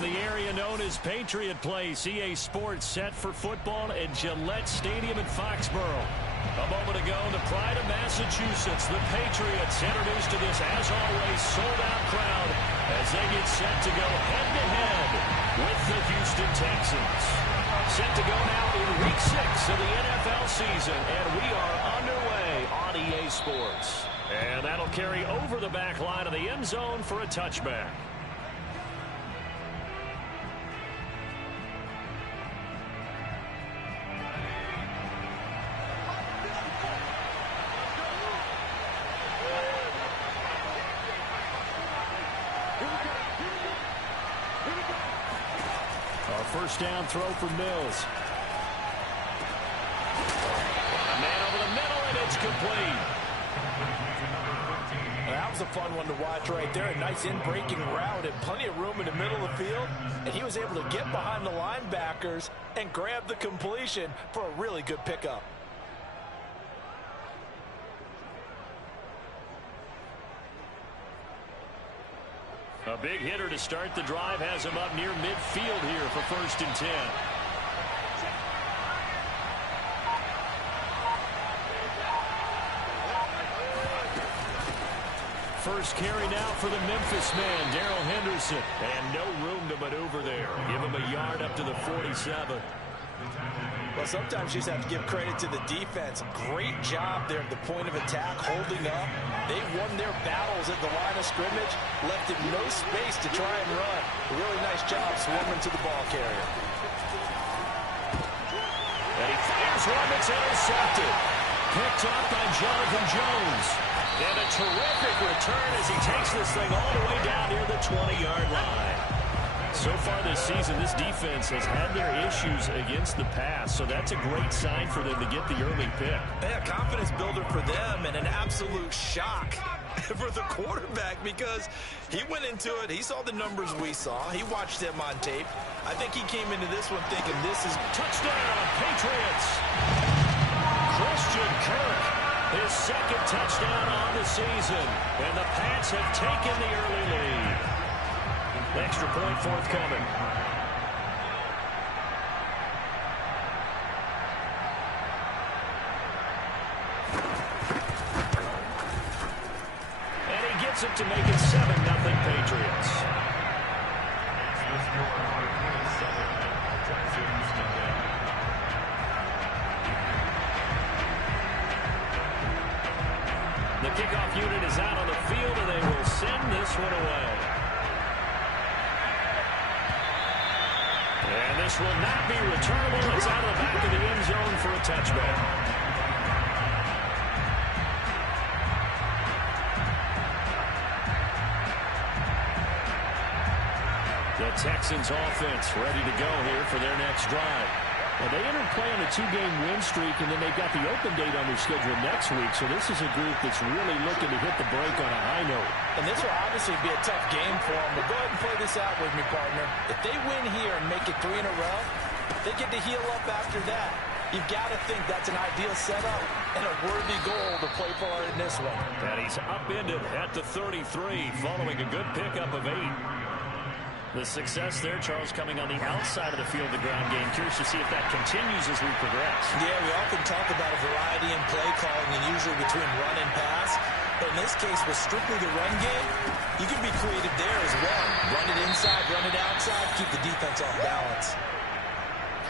From the area known as Patriot Place, EA Sports set for football at Gillette Stadium in Foxborough. A moment ago, the pride of Massachusetts, the Patriots, introduced to this, as always, sold-out crowd as they get set to go head-to-head with the Houston Texans. Set to go now in Week 6 of the NFL season, and we are underway on EA Sports. And that'll carry over the back line of the end zone for a touchback. First down throw for Mills. A man over the middle, and it's complete. That was a fun one to watch right there. A nice in-breaking route and plenty of room in the middle of the field. And he was able to get behind the linebackers and grab the completion for a really good pickup. A big hitter to start the drive has him up near midfield here for 1st and 10. First carry now for the Memphis man, Darrell Henderson. And no room to maneuver there. Give him a yard up to the 47. Well, sometimes you just have to give credit to the defense. Great job there at the point of attack, holding up. They won their battles at the line of scrimmage, left him no space to try and run. A really nice job swarming to the ball carrier. And he fires one that's intercepted. Picked up by Jonathan Jones. And a terrific return as he takes this thing all the way down near the 20-yard line. So far this season, this defense has had their issues against the pass, so that's a great sign for them to get the early pick. Yeah, confidence builder for them and an absolute shock for the quarterback because he went into it. He saw the numbers we saw. He watched them on tape. I think he came into this one thinking this is touchdown, Patriots. Christian Kirk, his second touchdown on the season, and the Pats have taken the early lead. Extra point forthcoming. And he gets it to make it 7-0 Patriots. The kickoff unit is out on the field, and they will send this one away. And this will not be returnable. It's out of the back of the end zone for a touchback. The Texans offense ready to go here for their next drive. Well, they entered play on a 2-game win streak, and then they've got the open date on their schedule next week. So this is a group that's really looking to hit the break on a high note. And this will obviously be a tough game for them. But go ahead and play this out with me, partner. If they win here and make it 3 in a row, they get to heal up after that. You've got to think that's an ideal setup and a worthy goal to play for in this one. And he's upended at the 33 following a good pickup of 8. The success there, Charles, coming on the outside of the field, the ground game. Curious to see if that continues as we progress. Yeah, we often talk about a variety in play calling and usually between run and pass. But in this case, with strictly the run game, you can be creative there as well. Run it inside, run it outside, keep the defense off balance.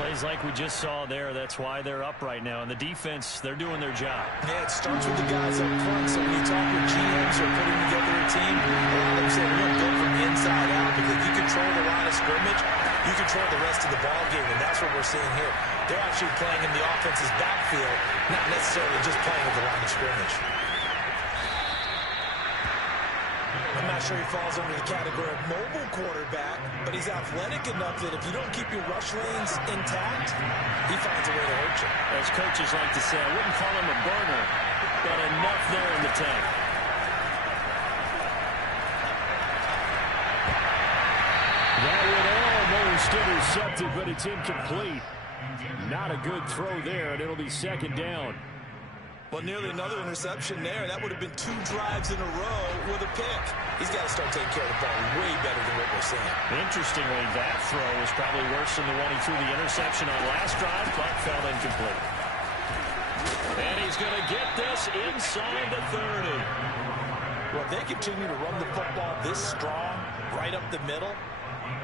Plays like we just saw there, that's why they're up right now. And the defense, they're doing their job. Yeah, it starts with the guys up front. So when you talk with GMs who are putting together a team, a lot of them say, we're going to build from the inside out because you control the line of scrimmage, you control the rest of the ball game, and that's what we're seeing here. They're actually playing in the offense's backfield, not necessarily just playing at the line of scrimmage. I'm not sure he falls under the category of mobile quarterback, but he's athletic enough that if you don't keep your rush lanes intact, he finds a way to hurt you. As coaches like to say, I wouldn't call him a burner, but enough there in the tank. That one almost intercepted, but it's incomplete. Not a good throw there, and it'll be 2nd down. Well, nearly another interception there. That would have been 2 drives in a row with a pick. He's got to start taking care of the ball way better than what we're seeing. Interestingly, that throw was probably worse than the one he threw the interception on last drive, but fell incomplete. And he's going to get this inside the 30. Well, if they continue to run the football this strong, right up the middle,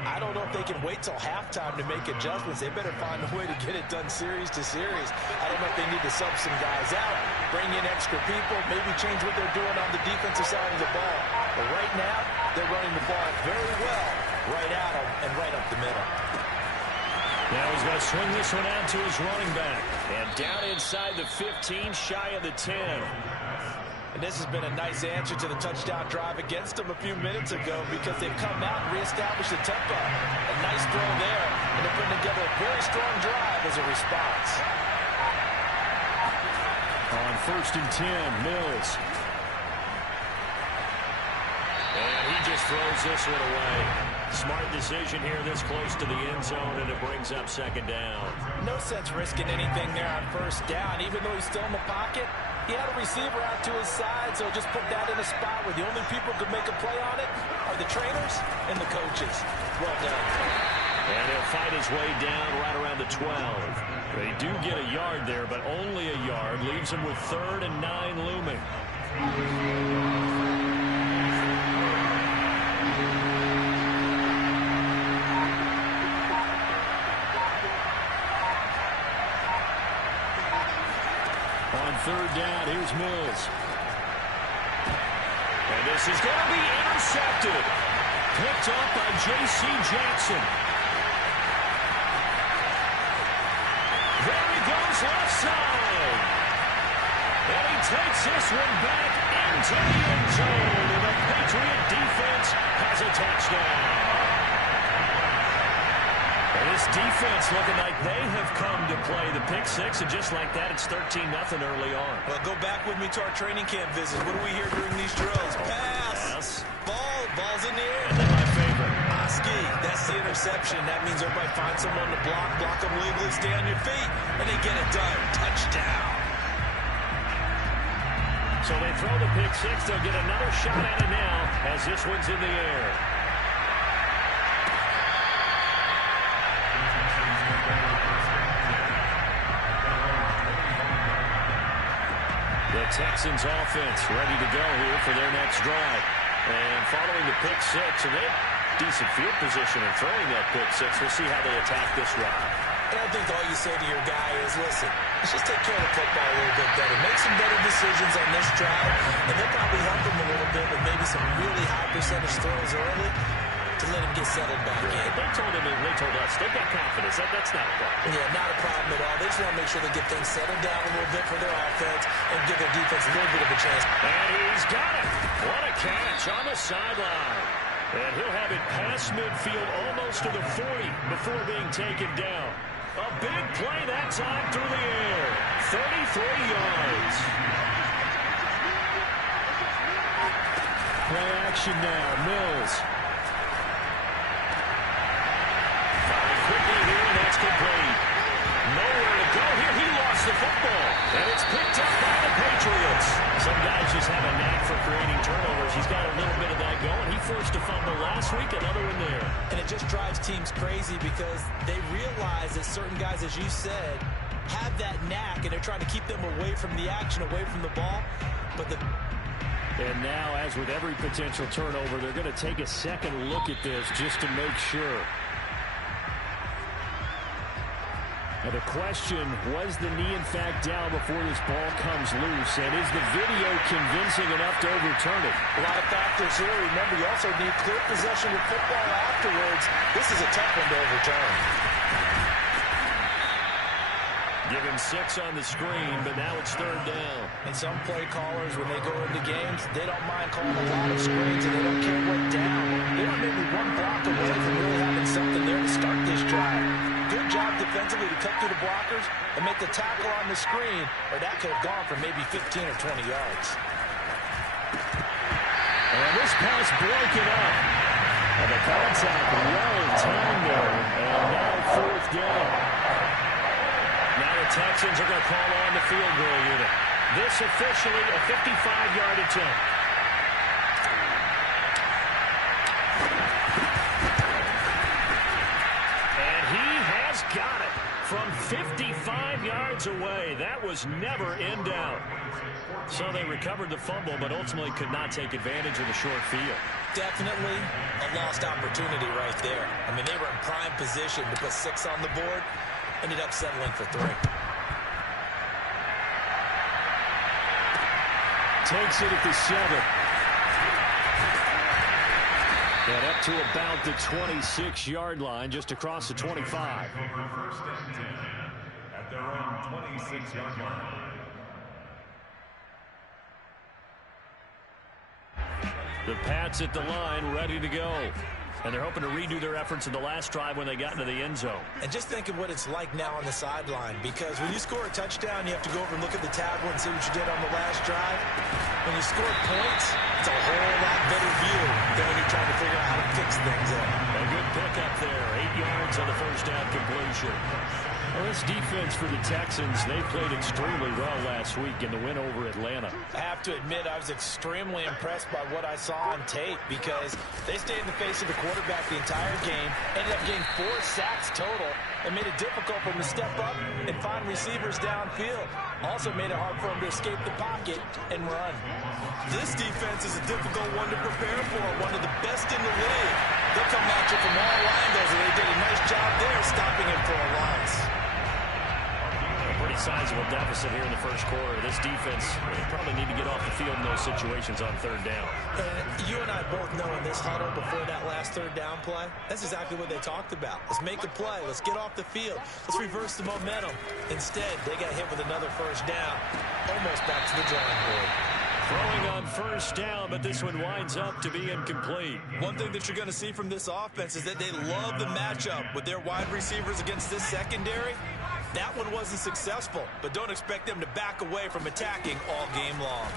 I don't know if they can wait till halftime to make adjustments. They better find a way to get it done series to series. I don't know if they need to sub some guys out, bring in extra people, maybe change what they're doing on the defensive side of the ball. But right now, they're running the ball very well right at them and right up the middle. Now he's going to swing this one out to his running back. And down inside the 15, shy of the 10. And this has been a nice answer to the touchdown drive against them a few minutes ago because they've come out and reestablished the tempo. A nice throw there, and they're putting together a very strong drive as a response. On 1st and 10, Mills. And he just throws this one away. Smart decision here this close to the end zone, and it brings up 2nd down. No sense risking anything there on 1st down, even though he's still in the pocket. He had a receiver out to his side, so just put that in a spot where the only people who could make a play on it are the trainers and the coaches. Well done. And he'll fight his way down right around the 12. They do get a yard there, but only a yard. Leaves him with 3rd and 9 looming. On 3rd down, here's Mills. And this is going to be intercepted. Picked up by J.C. Jackson. There he goes left side. And he takes this one back into the end zone. And the Patriot defense has a touchdown. This defense looking like they have come to play the pick 6, and just like that, it's 13-0 early on. Well, go back with me to our training camp visits. What do we hear during these drills? Pass. Ball's in the air. And then my favorite. Oski, that's the interception. That means everybody finds someone to block them legally, stay on your feet, and they get it done. Touchdown. So they throw the pick 6. They'll get another shot at it now as this one's in the air. The Texans offense ready to go here for their next drive. And following the pick 6, and they have decent field position in throwing that pick 6. We'll see how they attack this drive. And I think all you say to your guy is, listen, let's just take care of the football a little bit better. Make some better decisions on this drive, and they'll probably help him a little bit with maybe some really high percentage throws early to let him get settled back in. They told us they've got confidence. That's not a problem. Yeah, not a problem at all. They just want to make sure they get things settled down a little bit for their offense and give their defense a little bit of a chance. And he's got it. What a catch on the sideline. And he'll have it past midfield almost to the 40 before being taken down. A big play that time through the air. 33 yards. Play action now. Mills. Firing quickly here, and that's complete. Nowhere to go here. He lost the football. And it's picked up by the Patriots. Some guys just have a knack for creating turnovers. He's got a little bit of that going. He forced a fumble last week, another one there. And it just drives teams crazy because they realize that certain guys, as you said, have that knack, and they're trying to keep them away from the action, away from the ball. And now, as with every potential turnover, they're going to take a second look at this just to make sure. Now the question, was the knee in fact down before this ball comes loose? And is the video convincing enough to overturn it? A lot of factors here. Remember, you also need clear possession of football afterwards. This is a tough one to overturn. Given 6 on the screen, but now it's 3rd down. And some play callers, when they go into games, they don't mind calling a lot of screens, and they don't care what down. They are maybe one block away from really having something there to start this drive. Good job defensively to cut through the blockers and make the tackle on the screen, or that could have gone for maybe 15 or 20 yards. And this pass broken up. And the contact well in time there. And now 4th down. Now the Texans are going to call on the field goal unit. This officially a 55-yard attempt. And he has got it from 55 yards away. That was never in doubt. So they recovered the fumble, but ultimately could not take advantage of the short field. Definitely a lost opportunity right there. I mean, they were in prime position to put 6 on the board. Ended up settling for 3. Takes it at the 7. And up to about the 26-yard line, just across the 25. First and 10 at their own 26-yard line. The Pats at the line, ready to go. And they're hoping to redo their efforts in the last drive when they got into the end zone. And just think of what it's like now on the sideline, because when you score a touchdown, you have to go over and look at the tablet and see what you did on the last drive. When you score points, it's a whole lot better view than when you're trying to figure out how to fix things up. A good pickup there, 8 yards on the first down completion. Well, this defense for the Texans, they played extremely well last week in the win over Atlanta. I have to admit, I was extremely impressed by what I saw on tape, because they stayed in the face of the quarterback the entire game, ended up getting 4 sacks total, and made it difficult for him to step up and find receivers downfield. Also made it hard for him to escape the pocket and run. This defense is a difficult one to prepare for, one of the best in the league. They'll come at you from all angles, and they did a nice job there stopping him for a loss. Pretty sizable deficit here in the first quarter. This defense probably need to get off the field in those situations on third down. And you and I both know in this huddle before that last third down play, that's exactly what they talked about. Let's make a play. Let's get off the field. Let's reverse the momentum. Instead, they got hit with another first down. Almost back to the drawing board. Throwing on first down, but this one winds up to be incomplete. One thing that you're going to see from this offense is that they love the matchup with their wide receivers against this secondary. That one wasn't successful, but don't expect them to back away from attacking all game long.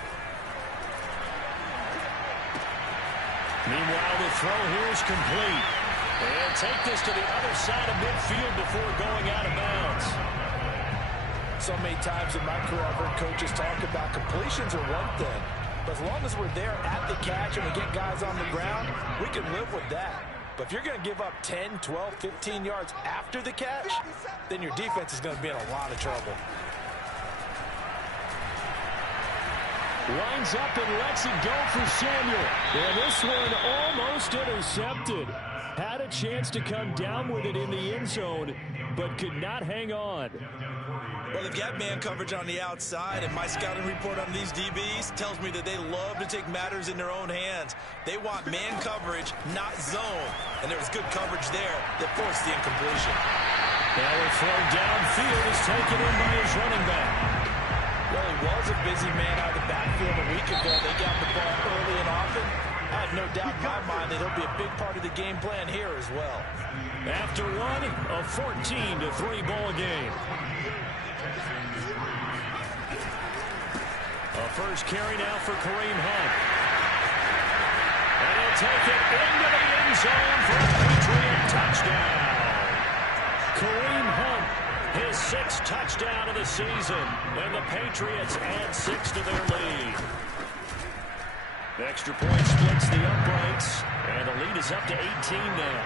Meanwhile, the throw here is complete. And take this to the other side of midfield before going out of bounds. So many times in my career, I've heard coaches talk about completions are one thing, but as long as we're there at the catch and we get guys on the ground, we can live with that. But if you're going to give up 10, 12, 15 yards after the catch, then your defense is going to be in a lot of trouble. Lines up and lets it go for Samuel. And this one almost intercepted. Had a chance to come down with it in the end zone, but could not hang on. Well, they've got man coverage on the outside, and my scouting report on these DBs tells me that they love to take matters in their own hands. They want man coverage, not zone. And there was good coverage there that forced the incompletion. Now a throw downfield is taken in by his running back. Well, he was a busy man out of the backfield a week ago. They got the ball early and often. I have no doubt in my mind that he'll be a big part of the game plan here as well. After one, a 14-3 ball game. A first carry now for Kareem Hunt. And he'll take it into the end zone for a Patriot touchdown. Kareem Hunt, his 6th touchdown of the season. And the Patriots add 6 to their lead. The extra point splits the uprights. And the lead is up to 18 now.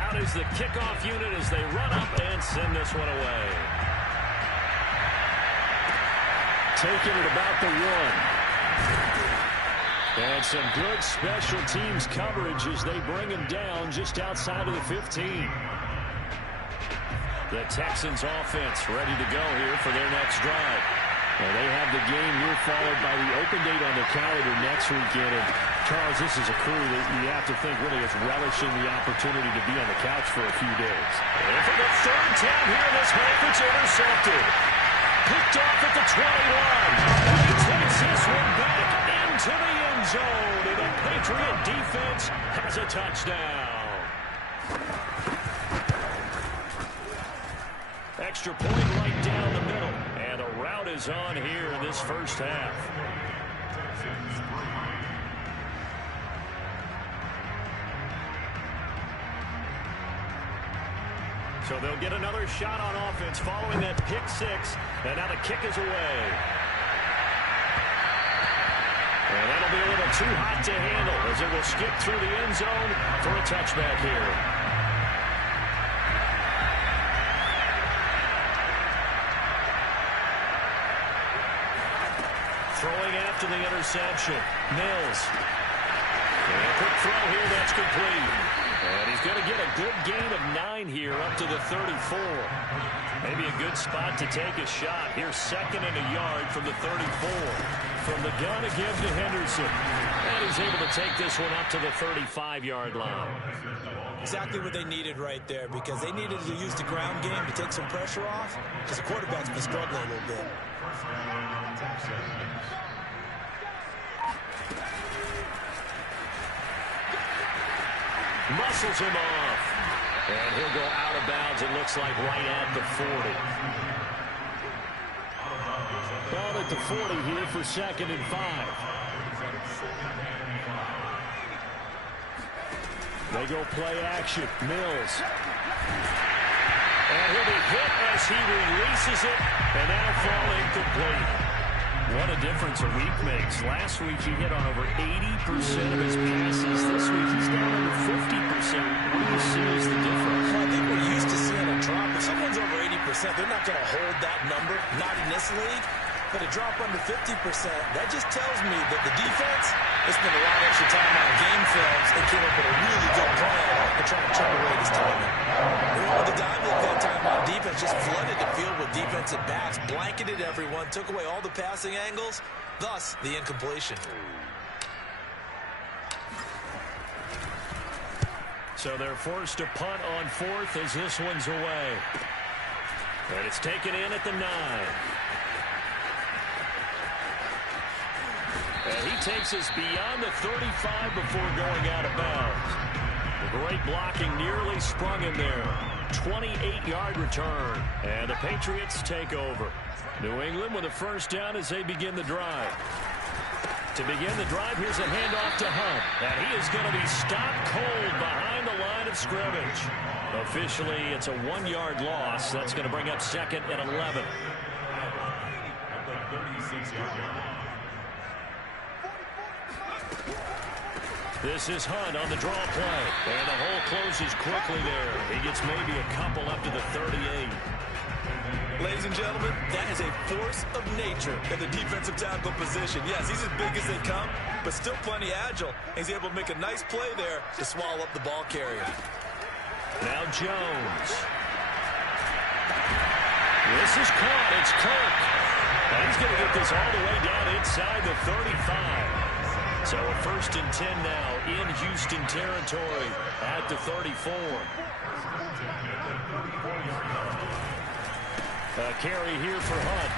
Out is the kickoff unit as they run up and send this one away. Taking it about the 1. And some good special teams coverage as they bring him down just outside of the 15. The Texans offense ready to go here for their next drive. Well, they have the game here followed by the open date on the calendar next weekend. And Charles, this is a crew that you have to think really is relishing the opportunity to be on the couch for a few days. And for the third time here in this half, it's intercepted. Picked off at the 21. And he takes this one back into the end zone. And the Patriot defense has a touchdown. Extra point right down the middle. And a rout is on here in this first half. So they'll get another shot on offense following that pick six. And now the kick is away. And that'll be a little too hot to handle as it will skip through the end zone for a touchback here. Throwing after the interception. Mills. And a quick throw here that's complete. And he's going to get a good gain of 9 here up to the 34. Maybe a good spot to take a shot. Here's 2nd and a yard from the 34. From the gun again to Henderson. And he's able to take this one up to the 35-yard line. Exactly what they needed right there, because they needed to use the ground game to take some pressure off, because the quarterback's been struggling a little bit. Muscles him off. And he'll go out of bounds, it looks like, right at the 40. Ball at the 40 here for 2nd and 5. They go play action. Mills. And he'll be hit as he releases it. And that'll fall incomplete. What a difference a week makes. Last week he hit on over 80% of his passes. This week he's down over 50%. What do you see as the difference? Well, I think we're used to seeing a drop. If someone's over 80%, they're not going to hold that number. Not in this league. But a drop under 50%, that just tells me that the defense has spent a lot of extra time on game films and came up with a really good plan to try to chip away this timing. The Diamond that time on defense just flooded the field with defensive backs, blanketed everyone, took away all the passing angles, thus the incompletion. So they're forced to punt on 4th as this one's away. And it's taken in at the 9. And he takes us beyond the 35 before going out of bounds. The great blocking nearly sprung him there. 28-yard return. And the Patriots take over. New England with a first down as they begin the drive. To begin the drive, here's a handoff to Hunt. And he is going to be stopped cold behind the line of scrimmage. Officially, it's a 1-yard loss. That's going to bring up 2nd and 11. This is Hunt on the draw play. And the hole closes quickly there. He gets maybe a couple up to the 38. Ladies and gentlemen, that is a force of nature in the defensive tackle position. Yes, he's as big as they come, but still plenty agile. He's able to make a nice play there to swallow up the ball carrier. Now Jones. This is caught. It's Kirk. And he's going to get this all the way down inside the 35. So a 1st and 10 now in Houston territory at the 34. A carry here for Hunt.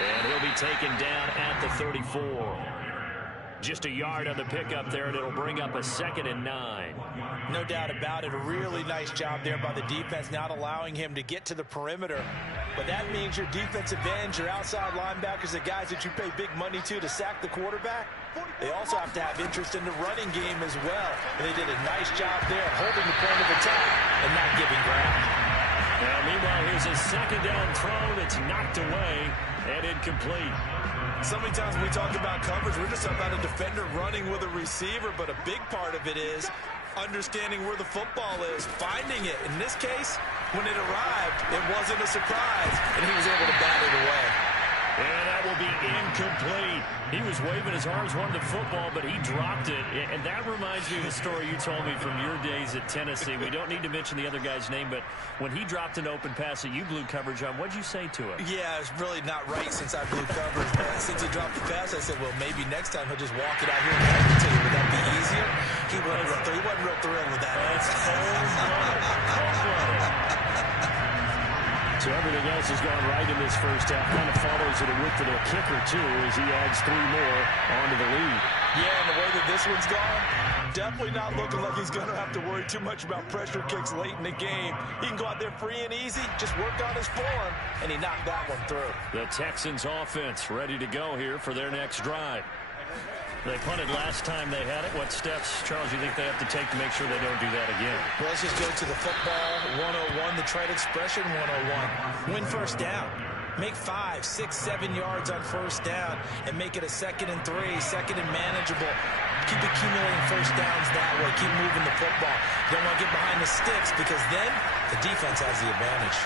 And he'll be taken down at the 34. Just a yard on the pickup there, and it'll bring up a 2nd and 9. No doubt about it. A really nice job there by the defense, not allowing him to get to the perimeter. But that means your defensive ends, your outside linebackers, the guys that you pay big money to sack the quarterback, they also have to have interest in the running game as well. And they did a nice job there holding the point of attack and not giving ground. Now, meanwhile, here's a 2nd down throw that's knocked away and incomplete. So many times when we talk about coverage, we're just talking about a defender running with a receiver, but a big part of it is understanding where the football is, finding it. In this case, when it arrived, it wasn't a surprise, and he was able to bat it away. And that will be incomplete. He was waving his arms, wanted the football, but he dropped it. And that reminds me of a story you told me from your days at Tennessee. We don't need to mention the other guy's name, but when he dropped an open pass that you blew coverage on, what'd you say to him? Yeah, it's really not right since I blew coverage. But since he dropped the pass, I said, well, maybe next time he'll just walk it out here and hand it to you. Would that be easier? He wasn't real thrilled with that. So everything else has gone right in this first half. Kind of follows it with the kicker, too, as he adds 3 more onto the lead. Yeah, and the way that this one's gone, definitely not looking like he's going to have to worry too much about pressure kicks late in the game. He can go out there free and easy, just work on his form, and he knocked that one through. The Texans offense ready to go here for their next drive. They punted last time they had it. What steps, Charles, you think they have to take to make sure they don't do that again? Well, let's just go to the football 101, the trade expression 101. Win first down. Make 5, 6, 7 yards on first down and make it a 2nd and 3, 2nd and manageable. Keep accumulating first downs that way. Keep moving the football. You don't want to get behind the sticks because then the defense has the advantage.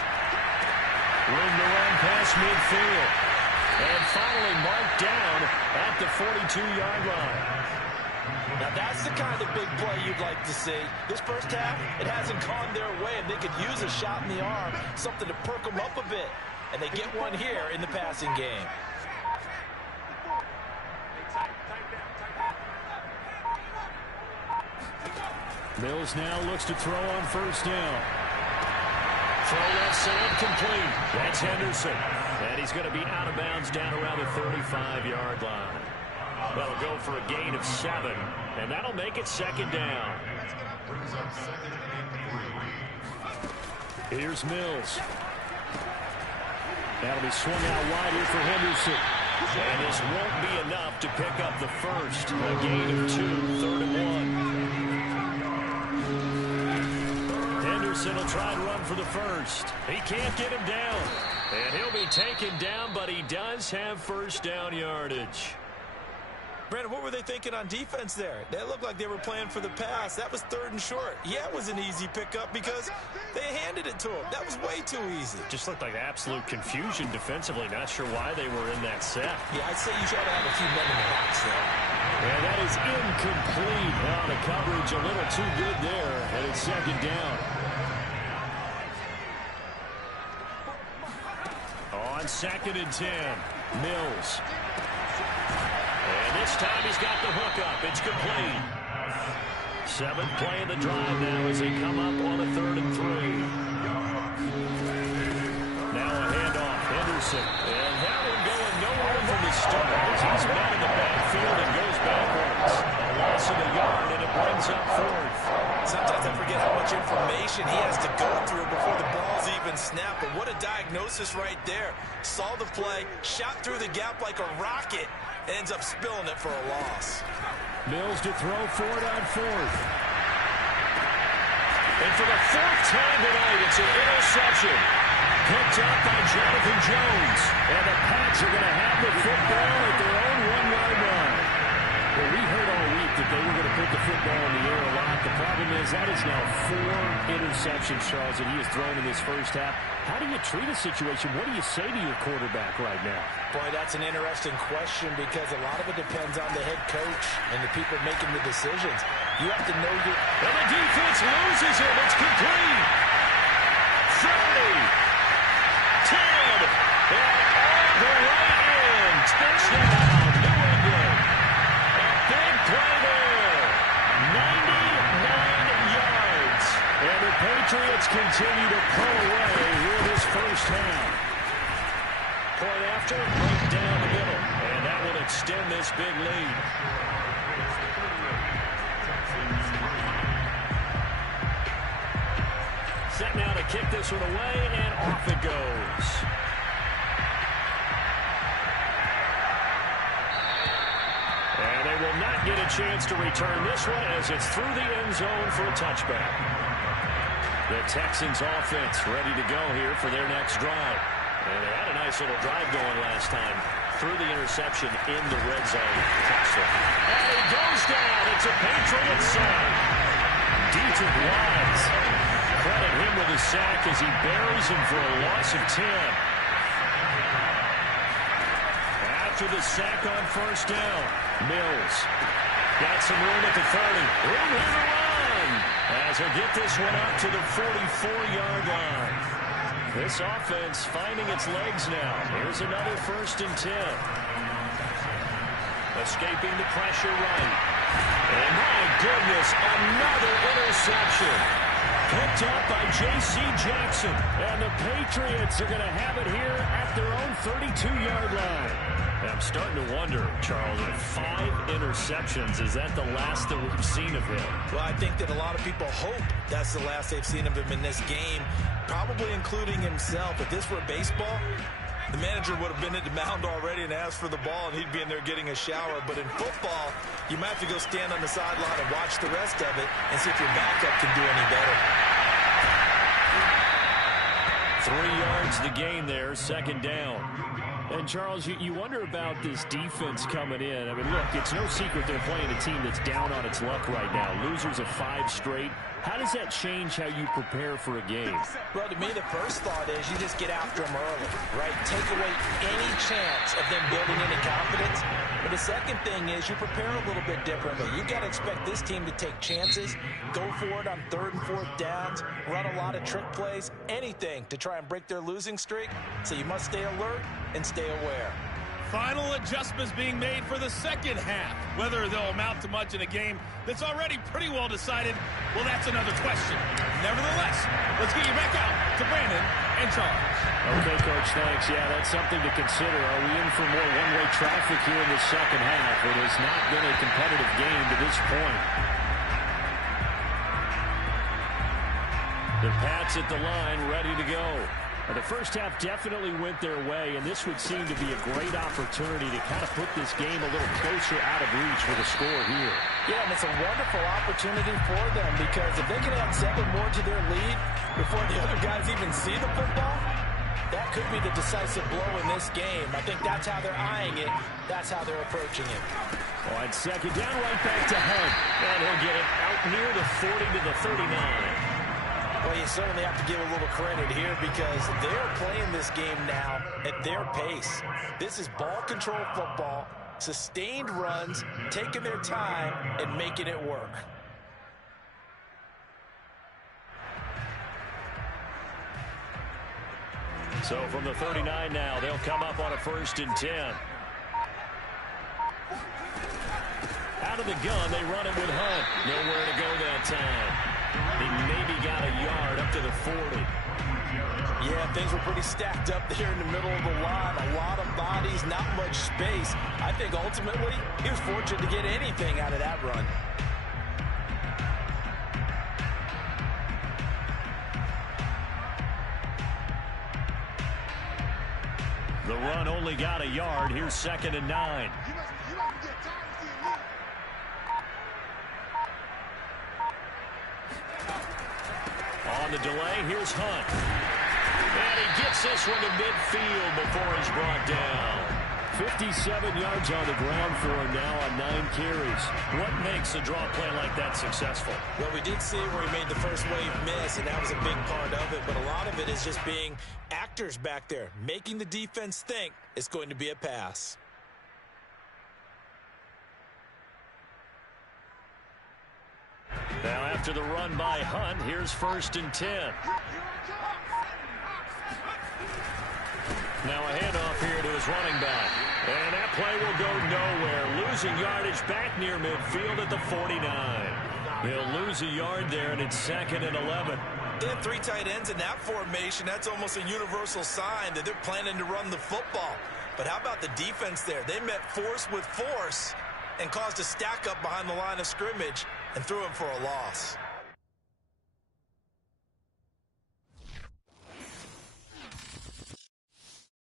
Room to run past midfield. And finally marked down at the 42-yard line. Now that's the kind of big play you'd like to see. This first half, it hasn't gone their way, and they could use a shot in the arm, something to perk them up a bit. And they get one here in the passing game. Mills now looks to throw on first down. Throw left side complete. That's Henderson. And he's going to be out of bounds down around the 35-yard line. That'll go for a gain of 7. And that'll make it 2nd down. Here's Mills. That'll be swung out wide here for Henderson. And this won't be enough to pick up the first. A gain of 2, 3rd and 1. Henderson will try and run for the first. He can't get him down. And he'll be taken down, but he does have first down yardage. Brandon, what were they thinking on defense there? They looked like they were playing for the pass. That was 3rd and short. Yeah, it was an easy pickup because they handed it to him. That was way too easy. Just looked like absolute confusion defensively. Not sure why they were in that set. Yeah, I'd say you should have a few men in the box there. And that is incomplete. Now the coverage a little too good there, and it's 2nd down. On 2nd and 10, Mills. And this time he's got the hook up. It's complete. 7th play of the drive now as they come up on a 3rd and 3. Now a handoff. Henderson. And that one going nowhere from the start as he's met in the backfield and goes backwards. A loss of a yard, and it brings up 4th. Sometimes I forget how much information he has to go through before the ball's even snapped. But what a diagnosis right there. Saw the play, shot through the gap like a rocket, ends up spilling it for a loss. Mills to throw for it on 4th. And for the 4th time tonight, it's an interception. Picked up by Jonathan Jones. And the Pats are going to have the football at their own 1-yard line. Well, we heard all week that they were going to put the football in the air a lot. The problem is that is now 4 interceptions, Charles, that he has thrown in this first half. How do you treat a situation? What do you say to your quarterback right now? Boy, that's an interesting question because a lot of it depends on the head coach and the people making the decisions. You have to know your... And the defense loses him. It's complete. 30, 10, and all the way in. Touchdown, New England. A big play there. 99 yards. And the Patriots continue to pull away here this first half. Point after, right down the middle. And that will extend this big lead. Set now to kick this one away, and off it goes. And they will not get a chance to return this one as it's through the end zone for a touchback. The Texans offense ready to go here for their next drive. And they had a nice little drive going last time. Through the interception in the red zone. Touchdown. And he goes down. It's a Patriots sack. Dietrich Wise. Credit him with a sack as he buries him for a loss of 10. After the sack on first down, Mills got some room at the 30. Room here to run as he'll get this one up to the 44-yard line. This offense finding its legs now. Here's another 1st and 10. Escaping the pressure right. And my goodness, another interception. Picked up by J.C. Jackson. And the Patriots are going to have it here at their own 32-yard line. I'm starting to wonder, Charles, if 5 interceptions, is that the last that we've seen of him? Well, I think that a lot of people hope that's the last they've seen of him in this game, probably including himself. If this were baseball, the manager would have been at the mound already and asked for the ball, and he'd be in there getting a shower. But in football, you might have to go stand on the sideline and watch the rest of it and see if your backup can do any better. 3 yards the gain there, second down. And, Charles, you wonder about this defense coming in. I mean, look, it's no secret they're playing a team that's down on its luck right now. Losers of 5 straight. How does that change how you prepare for a game? Well, to me, the first thought is you just get after them early, right? Take away any chance of them building any confidence. But the second thing is you prepare a little bit differently. You've got to expect this team to take chances, go for it on 3rd and 4th downs, run a lot of trick plays, anything to try and break their losing streak. So you must stay alert and stay aware. Final adjustments being made for the second half. Whether they'll amount to much in a game that's already pretty well decided, well, that's another question. Nevertheless, let's get you back out to Brandon and Charles. Okay, Coach, thanks. Yeah, that's something to consider. Are we in for more one-way traffic here in the second half? It has not been a competitive game to this point. The Pats at the line, ready to go. The first half definitely went their way, and this would seem to be a great opportunity to kind of put this game a little closer out of reach with a score here. Yeah, and it's a wonderful opportunity for them because if they can add 7 more to their lead before the other guys even see the football, that could be the decisive blow in this game. I think that's how they're eyeing it. That's how they're approaching it. On second down, right back to Hunt. And he'll get it out near the 40 to the 39. Well, you certainly have to give a little credit here because they're playing this game now at their pace. This is ball control football, sustained runs, taking their time, and making it work. So from the 39 now, they'll come up on a 1st and 10. Out of the gun, they run it with Hunt. Nowhere to go that time. He maybe got a yard up to the 40. Yeah, things were pretty stacked up there in the middle of the line. A lot of bodies, not much space. I think ultimately he was fortunate to get anything out of that run. The run only got a yard. Here's 2nd and 9. On the delay, here's Hunt. And he gets this one to midfield before he's brought down. 57 yards on the ground for him now on 9 carries. What makes a draw play like that successful? Well, we did see where he made the first wave miss, and that was a big part of it. But a lot of it is just being actors back there, making the defense think it's going to be a pass. Now after the run by Hunt, here's 1st and 10. Now a handoff here to his running back. And that play will go nowhere. Losing yardage back near midfield at the 49. He'll lose a yard there, and it's 2nd and 11. They have 3 tight ends in that formation. That's almost a universal sign that they're planning to run the football. But how about the defense there? They met force with force and caused a stack up behind the line of scrimmage and threw him for a loss.